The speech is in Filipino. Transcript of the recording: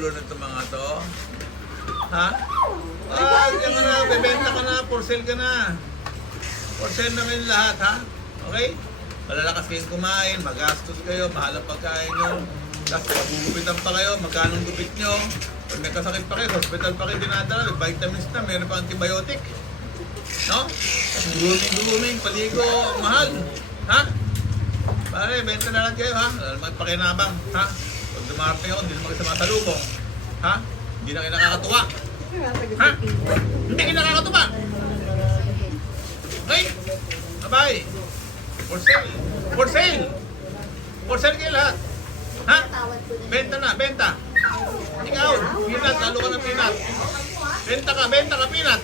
gulo na itong mga to. Ha? Yan ka na, bebenta ka na, for sale ka na. For sale na ngayon lahat, ha? Okay? Malalakas kayong kumain, magastos kayo, mahal ang pagkain nyo. Tapos magugupitan pa kayo, magkano ang gupit nyo. Pag nagkasakit pa kayo, sa hospital pa kayo dinadala, may vitamins na, meron pa antibiotic. No? Grooming, paligo, mahal. Ha? Pare, benta na lang kayo, ha? Magpakinabang, ha? Pag dumarating ako, hindi naman kayo sa masalubong. Ha? Hindi na kayo nakakatuwa. Ha? Hindi kayo nakakatuwa. Okay? Bye-bye. For sale. For sale. For sale kayo lahat. Ha? Benta na, benta. Ikaw, peanut, lalo ka ng peanut. Benta ka, peanut.